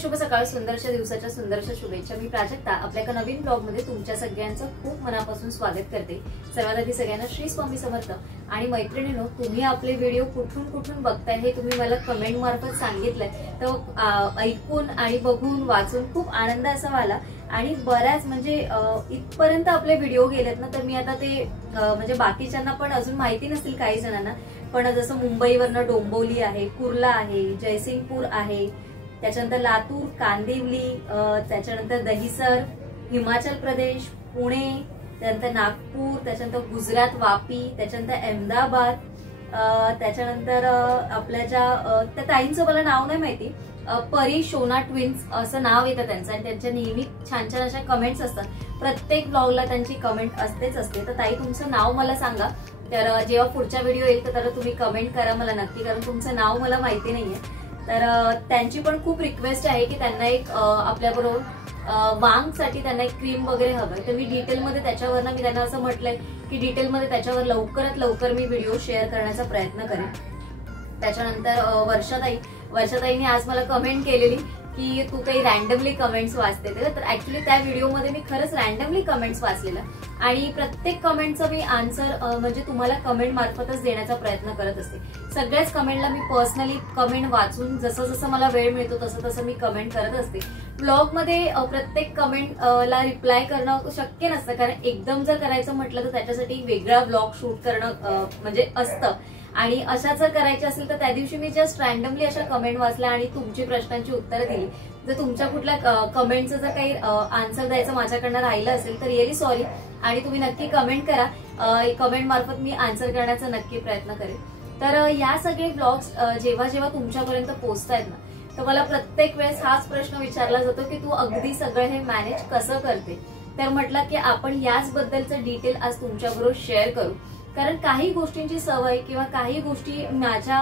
शुभ सकाळ, सुंदरशा दिवसाच्या सुंदरशा शुभेच्छा। मी प्राजक्ता आपल्या एका नवीन ब्लॉग मध्ये तुमच्या सगळ्यांचं खूप मनापासून स्वागत करते। सर्वात आधी सगळ्यांना श्री स्वामी समर्थ। आणि मैत्रिणींनो, तुम्ही आपले व्हिडिओ कुठून कुठून बघताय हे तुम्ही मला कमेंट मार्फत सांगितलंय, तर ऐकून आणि बघून वाचून खूप आनंद असा वाला। आणि बऱ्याच म्हणजे इथपर्यंत आपले व्हिडिओ गेलेत ना, तर मी आता ते म्हणजे बाकीच्यांना पण अजून माहिती नसतील काही जणांना, पण जसं मुंबईवरनं डोंबिवली आहे, कुर्ला आहे, जयसिंगपूर आहे, त्याच्यानंतर लातूर, कांदिवली, त्याच्यानंतर दहिसर, हिमाचल प्रदेश, पुणे, त्यानंतर नागपूर, त्याच्यानंतर गुजरात वापी, त्याच्यानंतर अहमदाबाद, त्याच्यानंतर आपल्या ज्या त्या ताईंचं मला नाव नाही माहिती, परी शोना ट्विन्स असं नाव येतं त्यांचं, आणि त्यांच्या नेहमी छान छान अशा कमेंट्स असतात। प्रत्येक ब्लॉगला त्यांची कमेंट असतेच असते। तर ताई, तुमचं नाव मला सांगा, तर जेव्हा पुढचा व्हिडिओ येईल तर तुम्ही कमेंट करा मला नक्की, कारण तुमचं नाव मला माहिती नाहीये। तर त्यांची पण खूप रिक्वेस्ट आहे की त्यांना एक आपल्याबरोबर वांगसाठी त्यांना एक क्रीम वगैरे हवंय, तर मी डिटेलमध्ये त्याच्यावरनं मी त्यांना असं म्हटलंय की डिटेलमध्ये त्याच्यावर लवकरात लवकर मी व्हिडिओ शेअर करण्याचा प्रयत्न करेन। त्याच्यानंतर वर्षाताईंनी आज मला कमेंट केलेली की तू काही रॅन्डमली कमेंट्स वाचते, तर ऍक्च्युली त्या व्हिडिओमध्ये मी खरंच रॅन्डमली कमेंट्स वाचलेलं, आणि प्रत्येक कमेंटचं मी आन्सर म्हणजे तुम्हाला कमेंट मार्फतच देण्याचा प्रयत्न करत असते। सगळ्याच कमेंटला मी पर्सनली कमेंट वाचून जसं जसं मला वेळ मिळतो तसं तसं मी कमेंट करत असते। ब्लॉगमध्ये प्रत्येक कमेंटला रिप्लाय करणं शक्य नसतं, कारण एकदम जर करायचं म्हटलं तर त्याच्यासाठी वेगळा ब्लॉग शूट करणं म्हणजे असतं, आणि अशा जर करायची असेल तर त्या दिवशी मी जस्ट रॅन्डमली अशा कमेंट वाचल्या आणि तुमची प्रश्नांची उत्तरं दिली। जर तुमच्या कुठल्या कमेंटचं जर काही आन्सर द्यायचं माझ्याकडनं राहिलं असेल तर रिअली सॉरी, आणि तुम्ही नक्की कमेंट करा, कमेंट मार्फत मी आन्सर करण्याचा नक्की प्रयत्न करेन। तर या सगळे ब्लॉग्स जेव्हा जेव्हा तुमच्यापर्यंत पोहोचतायत ना, तर मला प्रत्येक वेळेस हाच प्रश्न विचारला जातो की तू अगदी सगळं हे मॅनेज कसं करते। तर म्हटलं की आपण याच बद्दलचं डिटेल आज तुमच्याबरोबर शेअर करू, कारण काही गोष्टींची सवय किंवा काही गोष्टी माझ्या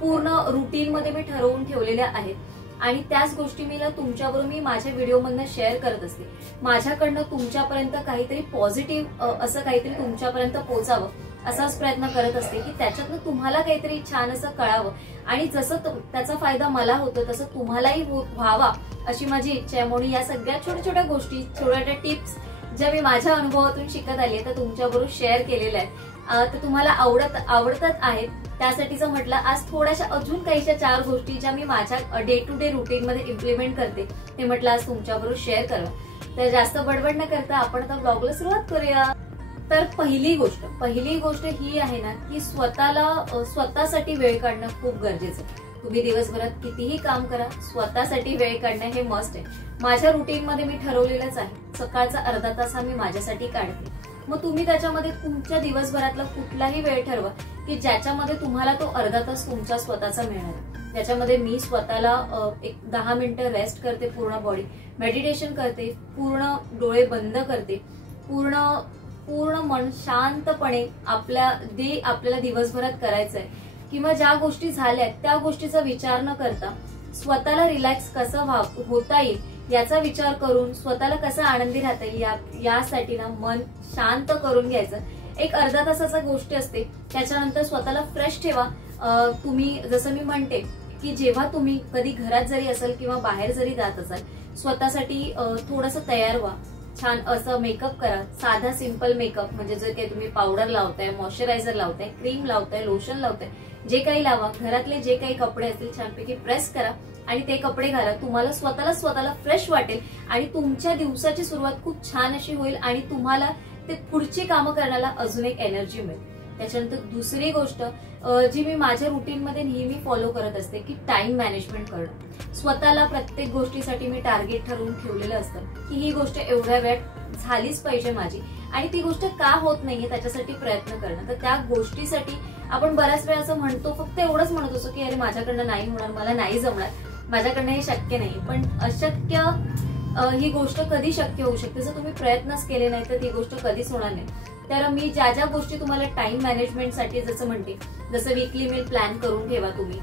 पूर्ण रुटीन मध्ये मी ठरवून ठेवलेल्या आहेत, आणि त्याच गोष्टी तुमच्याबरोबर मी माझ्या व्हिडिओमधनं शेअर करत असते। माझ्याकडनं तुमच्यापर्यंत काहीतरी पॉझिटिव्ह असं काहीतरी तुमच्यापर्यंत पोहोचावं असाच प्रयत्न करत असते की त्याच्यातनं तुम्हाला काहीतरी छान असं कळावं, आणि जसं त्याचा फायदा मला होतो तसं तुम्हालाही व्हावा अशी माझी इच्छा आहे। म्हणून या सगळ्या छोट्या छोट्या गोष्टी, छोट्या छोट्या टिप्स ज्या मी माझ्या अनुभवातून शिकत आली तर तुमच्याबरोबर शेअर केलेल्या आहेत, तर तुम्हाला आवडतात आहेत। त्यासाठीचं म्हटलं आज थोड्याशा अजून काहीशा 4 गोष्टी ज्या मी माझ्या डे टू डे रुटीन मध्ये इम्प्लिमेंट करते ते म्हटलं आज तुमच्याबरोबर शेअर करावं। तर जास्त बडबड न करता आपण आता ब्लॉगला सुरुवात करूया। तर पहिली गोष्ट ही आहे ना की स्वतःसाठी वेळ काढणं खूप गरजेचं आहे। तुम्ही दिवसभरात कितीही काम करा, स्वतःसाठी वेळ काढणं हे मस्ट आहे। माझ्या रुटीन मध्ये मी ठरवलेलंच आहे, सकाळचा अर्धा तास हा मी माझ्यासाठी काढते। मग तुम्ही त्याच्यामध्ये तुमच्या दिवसभरातला कुठलाही वेळ ठरवा की ज्याच्यामध्ये तुम्हाला तो अर्धा तास तुमचा स्वतःचा मिळणार। त्याच्यामध्ये मी स्वतःला एक 10 मिनिटं रेस्ट करते, पूर्ण बॉडी मेडिटेशन करते, पूर्ण डोळे बंद करते, पूर्ण मन शांतपणे आपल्याला दिवसभरात करायचंय, किंवा ज्या गोष्टी झाल्यात त्या गोष्टीचा विचार न करता स्वतःला रिलॅक्स कसं होता येईल याचा विचार करून स्वतःला कसं आनंदी राहता येईल यासाठी ना मन शांत करून घ्यायचं। एक अर्धा तासाचा गोष्ट असते, त्याच्यानंतर स्वतःला फ्रेश ठेवा। तुम्ही जसं मी म्हणते की जेव्हा तुम्ही कधी घरात जरी असाल किंवा बाहेर जरी जात असाल, स्वतःसाठी थोडंसं तयार व्हा, छान असं मेकअप करा, साधा सिंपल मेकअप, म्हणजे जर काही तुम्ही पावडर लावताय, मॉइश्चरायझर लावताय, क्रीम लावताय, लोशन लावताय, जे काही लावा, घरातले जे काही कपडे असतील छानपैकी प्रेस करा आणि ते कपडे घाला। तुम्हाला स्वतःला फ्रेश वाटेल आणि तुमच्या दिवसाची सुरुवात खूप छान अशी होईल, आणि तुम्हाला ते पुढची कामं करण्याला अजून एक एनर्जी मिळेल। त्याच्यानंतर दुसरी गोष्ट जी मी माझ्या रुटीन मध्ये नेहमी फॉलो करत असते की टाइम मॅनेजमेंट करणं। स्वतःला प्रत्येक गोष्टीसाठी मी टार्गेट ठरवून ठेवलेलं असतं की ही गोष्ट एवढ्या वेळात झालीच पाहिजे माझी, आणि ती गोष्ट का होत नाहीये त्याच्यासाठी प्रयत्न करणं। तर त्या गोष्टीसाठी आपण बऱ्याच वेळा असं म्हणतो, फक्त एवढंच म्हणत असतो की अरे माझ्याकडनं नाही होणार, मला नाही जमणार, माझ्याकडनं हे शक्य नाही। पण अशक्य ही गोष्ट कधी शक्य होऊ शकते जर तुम्ही प्रयत्नच केले नाही, तर ती गोष्ट कधीच होणार नाही। तर मी ज्या गोष्टी तुम्हाला टाइम मॅनेजमेंटसाठी जसं म्हणते, जसं वीकली मील प्लॅन करून ठेवा तुम्ही,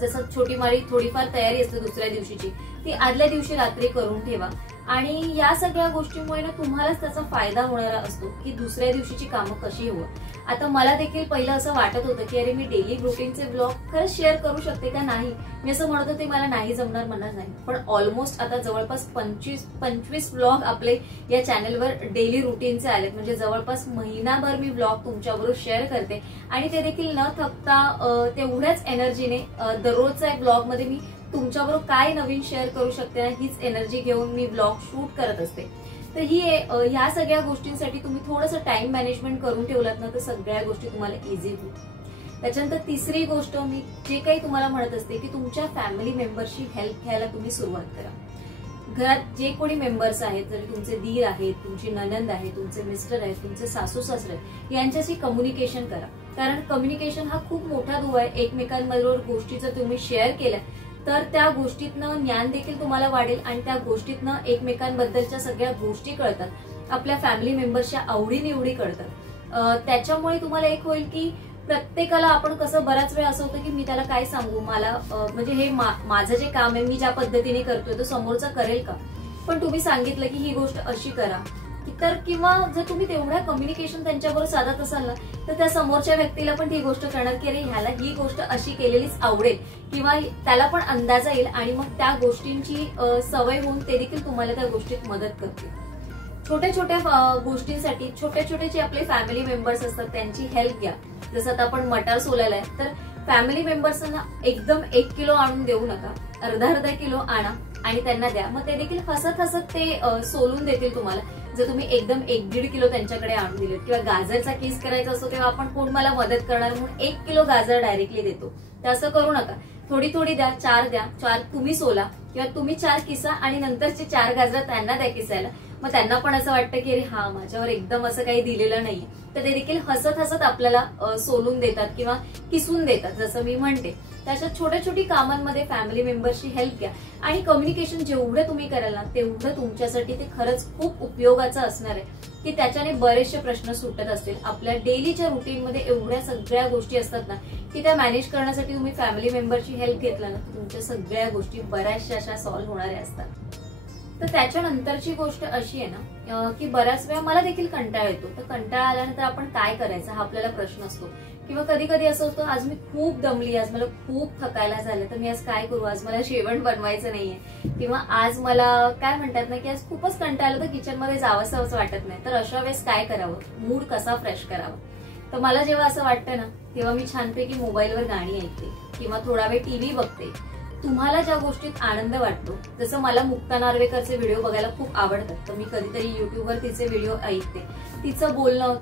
जसं छोटी मारी थोडीफार तयारी असते दुसऱ्या दिवशीची, ती आदल्या दिवशी रात्री करून ठेवा. आणि या सगळ्या गोष्टीमुळे ना तुम्हालाच त्याचा फायदा होणारा असतो की दुसऱ्या दिवशीची कामं कशी होईल. आता मला देखील पहिलं असं वाटत होतं की अरे मी डेली रुटीनचे ब्लॉग खरंच शेअर करू शकते का नाही. मी असं म्हणत होते मला नाही जमणार म्हणणार नाही, पण ऑलमोस्ट आता जवळपास 25 ब्लॉग आपले या चॅनलवर डेली रुटीनचे आलेत. म्हणजे जवळपास महिनाभर मी ब्लॉग तुमच्याबरोबर शेअर करते आणि ते देखील न थकता तेवढ्याच एनर्जीने दररोजच्या ब्लॉग मध्ये मी तुमच्याबरोबर काय नवीन शेअर करू शकते हीच एनर्जी घेऊन मी ब्लॉग शूट करत असते. तर ह्या सगळ्या गोष्टींसाठी तुम्ही थोडंसं टाइम मॅनेजमेंट करून ठेवलात ना तर सगळ्या गोष्टी तुम्हाला इझी होईल. त्याच्यानंतर तिसरी गोष्ट मी जे काही तुम्हाला म्हणत असते की तुमच्या फॅमिली मेंबरशी हेल्प घ्यायला तुम्ही सुरुवात करा. घरात जे कोणी मेंबर्स आहेत, जरी तुमचे दीर आहेत, तुमची ननंद आहे, तुमचे मिस्टर आहेत, तुमचे सासू सासरे आहेत, यांच्याशी कम्युनिकेशन करा. कारण कम्युनिकेशन हा खूप मोठा दुवा आहे. एकमेकांबरोबर गोष्टी जर तुम्ही शेअर केल्या तर त्या गोष्टीतनं ज्ञान देखील तुम्हाला वाढेल आणि त्या गोष्टीतनं एकमेकांबद्दलच्या सगळ्या गोष्टी कळतात, आपल्या फॅमिली मेंबर्सच्या आवडीनिवडी कळतात. त्याच्यामुळे तुम्हाला एक होईल की प्रत्येकाला आपण कसं बराच वेळ असं होतं की मी त्याला काय सांगू, मला म्हणजे हे माझं जे काम आहे मी ज्या पद्धतीने करतोय तो समोरचा करेल का. पण तुम्ही सांगितलं की ही गोष्ट अशी करा तर, किंवा जर तुम्ही तेवढ्या कम्युनिकेशन त्यांच्याबरोबर साधत असाल ना तर त्या समोरच्या व्यक्तीला पण ती गोष्ट करणार की अरे ह्याला ही गोष्ट अशी केलेलीच आवडेल किंवा त्याला पण अंदाज येईल आणि मग त्या गोष्टींची सवय होऊन ते देखील तुम्हाला त्या गोष्टीत मदत करतील. छोट्या छोट्या गोष्टींसाठी छोटे छोटे जे आपले फॅमिली मेंबर्स असतात त्यांची हेल्प घ्या. जसं आता आपण मटार सोलायला आहे तर फॅमिली मेंबर्सना एकदम 1 किलो आणून देऊ नका, अर्धा किलो आणा आणि त्यांना द्या. मग ते देखील हसत हसत ते सोलून देतील तुम्हाला. जर तुम्ही एकदम 1-1.5 किलो त्यांच्याकडे आणून दिले किंवा गाजरचा किस करायचा असतो तेव्हा आपण कोण मला मदत करणार म्हणून 1 किलो गाजर डायरेक्टली देतो, तर असं करू नका. थोडी थोडी द्या, 4 द्या, 4 तुम्ही सोला किंवा तुम्ही 4 किसा आणि नंतरचे 4 गाजर त्यांना द्या किसायला. मग त्यांना पण असं वाटतं की अरे हा माझ्यावर एकदम असं काही दिलेलं नाहीये, तर ते देखील हसत हसत आपल्याला सोलून देतात किंवा किसून देतात जसं मी म्हणते. त्याच्या छोट्या छोटी कामांमध्ये फॅमिली मेंबरची हेल्प घ्या आणि कम्युनिकेशन जेवढं तुम्ही कराल ना तेवढं तुमच्यासाठी ते खरंच खूप उपयोगाचं असणार आहे की त्याच्याने बरेचसे प्रश्न सुटत असतील. आपल्या डेलीच्या रुटीनमध्ये एवढ्या सगळ्या गोष्टी असतात ना की त्या मॅनेज करण्यासाठी तुम्ही फॅमिली मेंबरची हेल्प घेतला ना तर तुमच्या सगळ्या गोष्टी बऱ्याचशा अशा सॉल्व्ह होणाऱ्या असतात. तर त्याच्यानंतरची गोष्ट अशी आहे ना की बऱ्याच वेळा मला देखील कंटाळा येतो. तर कंटाळा आल्यानंतर आपण काय करायचं हा आपल्याला प्रश्न असतो. किंवा कधी कधी असं होतं आज मी खूप दमली, आज मला खूप थकायला झालं, तर मी आज काय करू, आज मला जेवण बनवायचं नाहीये किंवा आज मला काय म्हणतात ना की आज खूपच कंटाळा आला तर किचनमध्ये जावंसं वाटत नाही. तर अशा वेळेस काय करावं, मूड कसा फ्रेश करावा. तर मला जेव्हा असं वाटतं ना तेव्हा मी छानपैकी मोबाईलवर गाणी ऐकते किंवा थोडा वेळ टीव्ही बघते. तुम्हाला ज्या गोष्टीत आनंद वाटतो, जसं मला मुक्ता नार्वेकरचे व्हिडिओ बघायला खूप आवडतात तर मी कधीतरी युट्यूबवर तिचे व्हिडिओ ऐकते. तिचं बोलणं,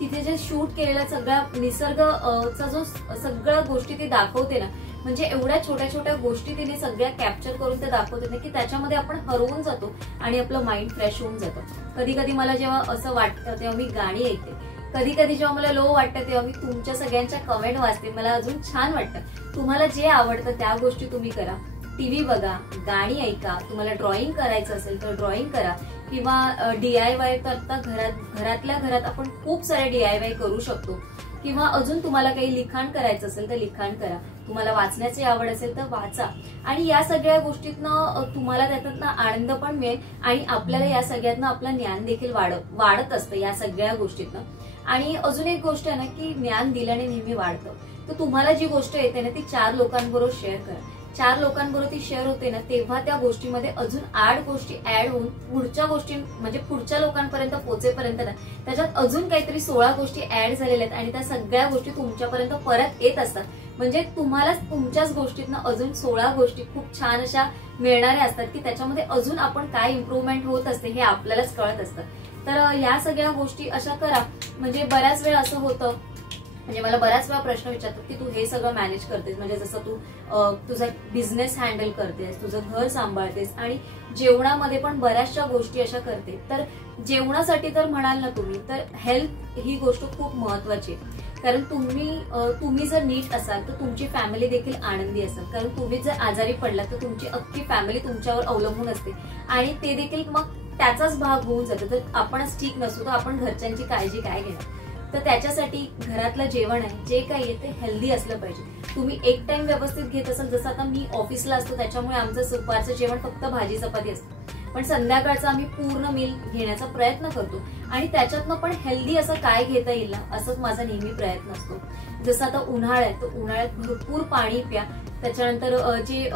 तिथे जे शूट केलेला सगळा निसर्गचा जो सगळ्या गोष्टी ती दाखवते ना, म्हणजे एवढ्या छोट्या छोट्या गोष्टी तिने सगळ्या कॅप्चर करून ते दाखवते ना की त्याच्यामध्ये आपण हरवून जातो आणि आपलं माइंड फ्रेश होऊन जातं. कधी कधी मला जेव्हा असं वाटतं तेव्हा मी गाणी ऐकते. कधी कधी जेव्हा मला लो वाटतं तेव्हा मी तुमच्या सगळ्यांच्या कमेंट वाचते. मला अजून छान वाटतं. तुम्हाला जे आवडतं त्या गोष्टी तुम्ही करा. टीव्ही बघा, गाणी ऐका, तुम्हाला ड्रॉइंग करायचं असेल तर ड्रॉइंग करा किंवा DIY करता घरातल्या घरात आपण खूप सारे DIY करू शकतो. किंवा अजून तुम्हाला काही लिखाण करायचं असेल तर लिखाण करा. तुम्हाला वाचण्याची आवड असेल तर वाचा. आणि या सगळ्या गोष्टीतनं तुम्हाला त्यातनं आनंद पण मिळेल आणि आपल्याला या सगळ्यातनं आपलं ज्ञान देखील वाढत असतं या सगळ्या गोष्टीतनं. आणि अजून एक गोष्ट आहे ना की ज्ञान दिल्याने नेहमी वाढतं. तर तुम्हाला जी गोष्ट येते ना ती 4 लोकांबरोबर शेअर करा. 4 लोकांबरोबर ती शेअर होते ना तेव्हा त्या गोष्टीमध्ये अजून 8 गोष्टी ऍड होऊन पुढच्या गोष्टी म्हणजे पुढच्या लोकांपर्यंत पोहोचेपर्यंत ना त्याच्यात अजून काहीतरी 16 गोष्टी ऍड झालेल्या आहेत आणि त्या सगळ्या गोष्टी तुमच्यापर्यंत परत येत असतात. म्हणजे तुम्हाला तुमच्याच गोष्टीतनं अजून 16 गोष्टी खूप छान अशा मिळणाऱ्या असतात की त्याच्यामध्ये अजून आपण काय इम्प्रूव्हमेंट होत असते हे आपल्यालाच कळत असतं. तर या सगळ्या गोष्टी अशा करा. म्हणजे बऱ्याच वेळा असं होतं, म्हणजे मला बऱ्याच वेळा प्रश्न विचारतात की तू हे सगळं मॅनेज करतेस, म्हणजे जसं तू तुझा बिझनेस हँडल करतेस, तुझं घर सांभाळतेस आणि जेवणामध्ये पण बऱ्याचशा गोष्टी अशा करते. तर जेवणासाठी तर म्हणाल ना तुम्ही तर हेल्थ ही गोष्ट खूप महत्वाची आहे. कारण तुम्ही जर नीट असाल तर तुमची फॅमिली देखील आनंदी असेल. कारण तुम्ही जर आजारी पडलात तर तुमची अख्खी फॅमिली तुमच्यावर अवलंबून असते आणि ते देखील मग त्याचाच भाग होऊन जातो. तर आपणच ठीक नसतो तर आपण घरच्यांची काळजी काय घेणार. तर त्याच्यासाठी घरातलं जेवण आहे जे काही आहे ते हेल्दी असलं पाहिजे। तुम्ही एक टाइम व्यवस्थित घेत असाल, जसं आता मी ऑफिसला असतो त्याच्यामुळे आमचं दुपारचं जेवण फक्त भाजी चपाती असतं, पण संध्याकाळचं आम्ही पूर्ण मील घेण्याचा प्रयत्न करतो आणि त्याच्यातनं पण हेल्दी असं काय घेता येईल ना, असंच माझा नेहमी प्रयत्न असतो। जसं आता उन्हाळा आहे, तर उन्हाळ्यात भरपूर पाणी प्या, त्याच्यानंतर जे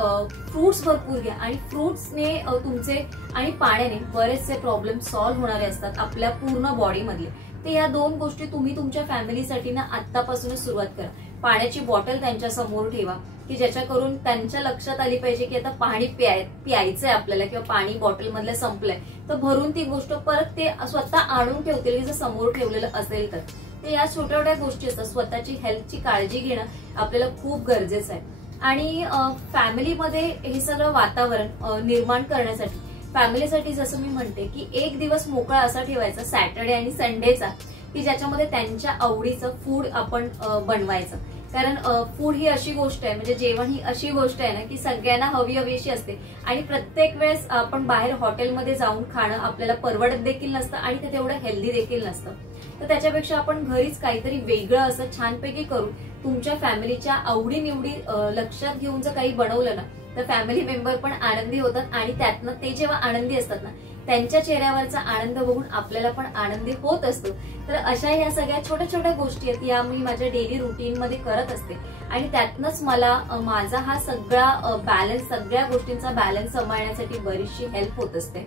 फ्रुट्स भरपूर घ्या आणि फ्रुट्सने तुमचे आणि पाण्याने बरेचसे प्रॉब्लेम सॉल्व्ह होणारे असतात आपल्या पूर्ण बॉडीमधले। ते या दोन गोष्टी तुम्ही तुमच्या फॅमिलीसाठी ना आत्तापासूनच सुरुवात करा। पाण्याची बॉटल त्यांच्या समोर ठेवा की ज्याच्याकरून त्यांच्या लक्षात आली पाहिजे की आता पाणी प्यायचंय आपल्याला किंवा पाणी बॉटल मधलं संपलंय, तर भरून ती गोष्ट परत ते स्वतः आणून ठेवतील की जर समोर ठेवलेलं असेल तर। ते या छोट्या छोट्या गोष्टी असतात, स्वतःची हेल्थची काळजी घेणं आपल्याला खूप गरजेचं आहे। आणि फॅमिलीमध्ये हे सगळं वातावरण निर्माण करण्यासाठी फॅमिलीसाठी जसं मी म्हणते की एक दिवस मोकळा असा ठेवायचा सॅटर्डे आणि संडेचा की ज्याच्यामध्ये त्यांच्या आवडीचं फूड आपण बनवायचं। कारण फूड ही अशी गोष्ट आहे, म्हणजे जेवण ही अशी गोष्ट आहे ना की सगळ्यांना हवी हवीशी असते आणि प्रत्येक वेळेस आपण बाहेर हॉटेलमध्ये जाऊन खाणं आपल्याला परवडत देखील नसतं आणि ते तेवढं हेल्दी देखील नसतं। तर त्याच्यापेक्षा आपण घरीच काहीतरी वेगळं असं छानपैकी करून तुमच्या फॅमिलीच्या आवडीनिवडी लक्षात घेऊन जर काही बनवलं ना, तर फॅमिली मेंबर पण आनंदी होतात आणि त्यातनं ते जेव्हा आनंदी असतात ना, त्यांच्या चेहऱ्यावरचा आनंद बघून आपल्याला पण आनंदी होत असतो। तर अशा ह्या सगळ्या छोट्या छोट्या गोष्टी आहेत या मी माझ्या डेली रुटीन मध्ये करत असते आणि त्यातनच मला माझा हा सगळा बॅलन्स, सगळ्या गोष्टींचा बॅलन्स सांभाळण्यासाठी बरीचशी हेल्प होत असते।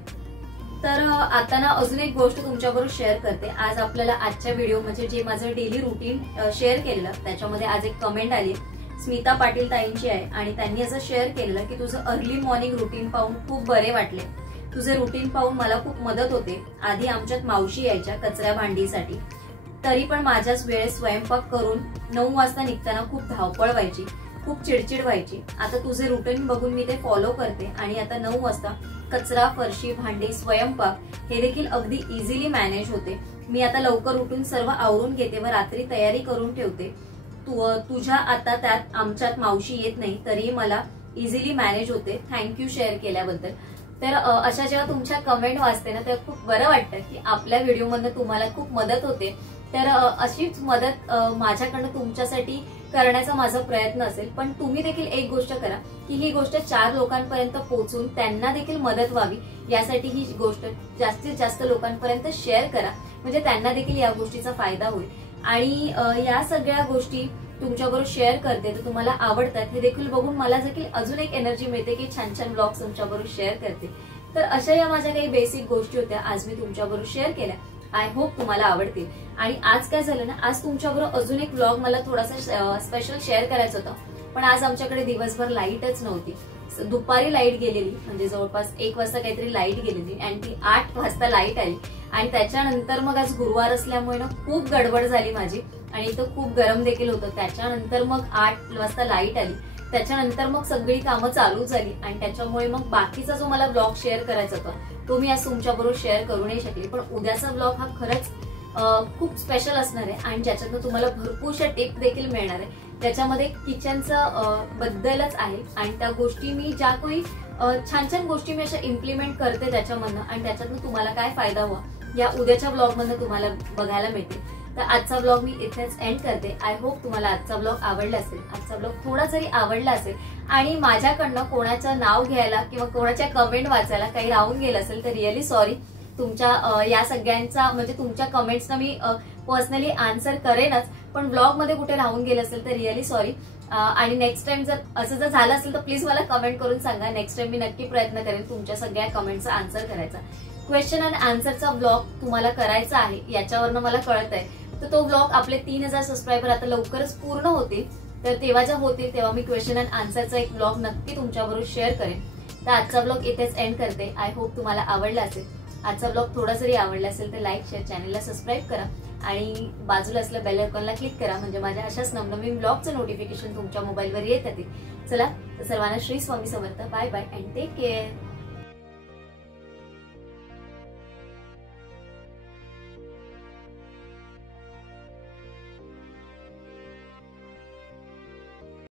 तर आता ना अजून एक गोष्ट तुमच्याबरोबर शेअर करते। आज आपल्याला आजच्या व्हिडिओ म्हणजे जे माझं डेली रुटीन शेअर केलेलं त्याच्यामध्ये आज एक कमेंट आली स्मिता पाटील ताईंची आहे आणि त्यांनी असं शेअर केलेलं की तुझं अर्ली मॉर्निंग रुटीन पाहून खूप बरे वाटले, तुझे रुटीन पाहून मला खूप मदत होते। आधी आमच्यात मावशी यायच्या कचऱ्या भांडीसाठी, तरी पण माझ्याच वेळेत स्वयंपाक करून 9 वाजता निघताना खूप धावपळ व्हायची, खूप चिडचिड व्हायची। आता तुझे रुटीन बघून मी ते फॉलो करते आणि आता 9 वाजता कचरा, फरशी, भांडी, स्वयंपाक हे देखील अगदी इझिली मॅनेज होते। मी आता लवकर उठून सर्व आवरून घेते व रात्री तयारी करून ठेवते। तुझ्या आता त्यात आमच्यात मावशी येत नाही तरी मला इझिली मॅनेज होते, थँक्यू शेअर केल्याबद्दल। तर अशा जेव्हा तुमच्या कमेंट वाचते ना तेव्हा खूप बरं वाटतं की आपल्या व्हिडिओमधून तुम्हाला खूप मदत होते। तर अशीच मदत माझ्याकडनं तुमच्यासाठी करण्याचा माझा प्रयत्न असेल, पण तुम्ही देखील एक गोष्ट करा की ही गोष्ट 4 लोकांपर्यंत पोहोचून त्यांना देखील मदत व्हावी, यासाठी ही गोष्ट जास्तीत जास्त लोकांपर्यंत शेअर करा, म्हणजे त्यांना देखील या गोष्टीचा फायदा होईल। आणि या सगळ्या गोष्टी तुमच्याबरोबर शेअर करते तर तुम्हाला आवडतात हे देखील बघून मला देखील अजून एक एनर्जी मिळते की छान छान ब्लॉग्स तुमच्याबरोबर शेअर करते। तर अशा या माझ्या काही बेसिक गोष्टी होत्या आज मी तुमच्याबरोबर शेअर केल्या, आय होप तुम्हाला आवडतील। आणि आज काय झालं ना, आज तुमच्याबरोबर अजून एक ब्लॉग मला थोडासा स्पेशल शेअर करायचा होता, पण आज आमच्याकडे दिवसभर लाईटच नव्हती। दुपारी लाईट गेलेली, म्हणजे जवळपास 1 वाजता काहीतरी लाईट गेलेली आणि ती 8 वाजता लाईट आली आणि त्याच्यानंतर मग आज गुरुवार असल्यामुळे ना खूप गडबड झाली माझी आणि इथं खूप गरम देखील होतं। त्याच्यानंतर मग 8 वाजता लाईट आली, त्याच्यानंतर मग सगळी कामं चालू झाली आणि त्याच्यामुळे मग बाकीचा जो मला ब्लॉग शेअर करायचा होता तो मी आज तुमच्याबरोबर शेअर करू नाही शकले। पण उद्याचा ब्लॉग हा खरंच खूप स्पेशल असणार आहे आणि ज्याच्यातून तुम्हाला भरपूरशा टिप देखील मिळणार आहे। त्याच्यामध्ये किचनचं बद्दलच आहे आणि त्या गोष्टी मी ज्या काही छान छान गोष्टी मी अशा इम्प्लिमेंट करते त्याच्यामधनं आणि त्याच्यातनं तुम्हाला काय फायदा व्हा या उद्याच्या ब्लॉग मधनं तुम्हाला बघायला मिळते। तर आजचा ब्लॉग मी इथेच एंड करते। आय होप तुम्हाला आजचा ब्लॉग आवडला असेल, आजचा ब्लॉग थोडा जरी आवडला असेल आणि माझ्याकडनं कोणाचं नाव घ्यायला किंवा कोणाच्या कमेंट वाचायला काही राहून गेलं असेल तर रिअली सॉरी। तुमच्या या सगळ्यांचा म्हणजे तुमच्या कमेंट्सना मी पर्सनली आन्सर करेनच, पण ब्लॉग मध्ये कुठे राहून गेलं असेल तर रिअली सॉरी। आणि नेक्स्ट टाइम जर असं जर झालं असेल तर प्लीज मला कमेंट करून सांगा, नेक्स्ट टाइम मी नक्की प्रयत्न करेन तुमच्या सगळ्या कमेंटचा आन्सर करायचा। क्वेश्चन अँड आन्सरचा ब्लॉग तुम्हाला करायचा आहे याच्यावरनं मला कळत आहे, तर तो ब्लॉग आपले 3000 सबस्क्रायबर आता लवकरच पूर्ण होतील, तर तेव्हा ज्या होतील तेव्हा मी क्वेश्चन अँड आन्सरचा एक ब्लॉग नक्की तुमच्याबरोबर शेअर करेन। तर आजचा ब्लॉग इथेच एंड करते। आय होप तुम्हाला आवडला असेल। आजचा ब्लॉग थोडा जरी आवडला असेल तर लाईक, शेअर, चॅनलला सबस्क्राईब करा आणि बाजूला असलेल्या बेल आयकॉनला क्लिक करा, म्हणजे माझ्या अशाच नवनवीन ब्लॉगचं नोटिफिकेशन तुमच्या मोबाईलवर येत येतील। चला, सर्वांना Shri Swami Samarth, bye bye and take care.